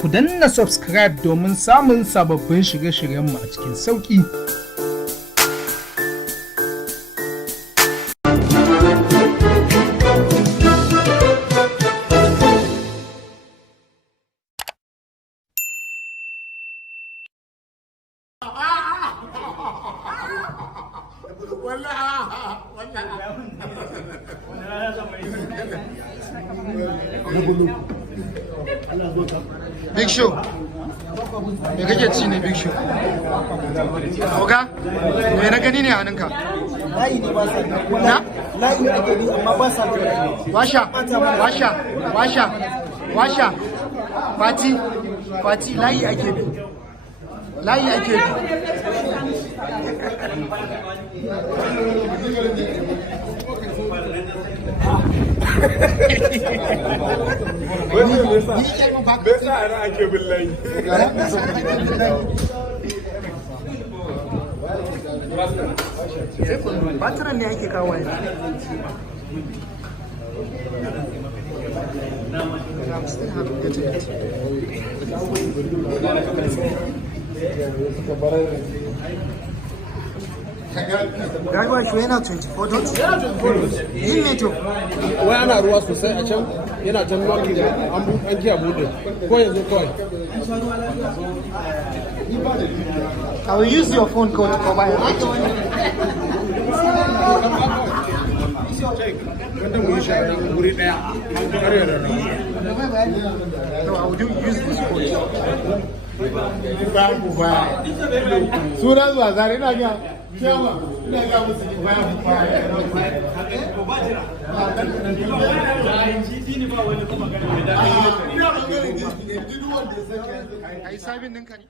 ku danna subscribe domin samun sababbin shirye-shiryenmu a cikin sauƙi. Big Show, me kake ci ne Big Show? Oga, me na gani ne a hannunka? Layi ne ba sa Na? layi ne ake bi amma ba sa Washa, Fati, layi ake bi. batiran ne ake kawo Garba shi yana 24 dots? Yin ne to? Wai ana ruwa sosai a can yana can noki da an kiya bude ko yanzu kawai. I will use your phone code to cover it. Wanda mu yi shara wuri daya an kare da No, I will use this code. Sunan zuwa zare ina ga kiyama ina ga musu Ai sabin ɗinka ne?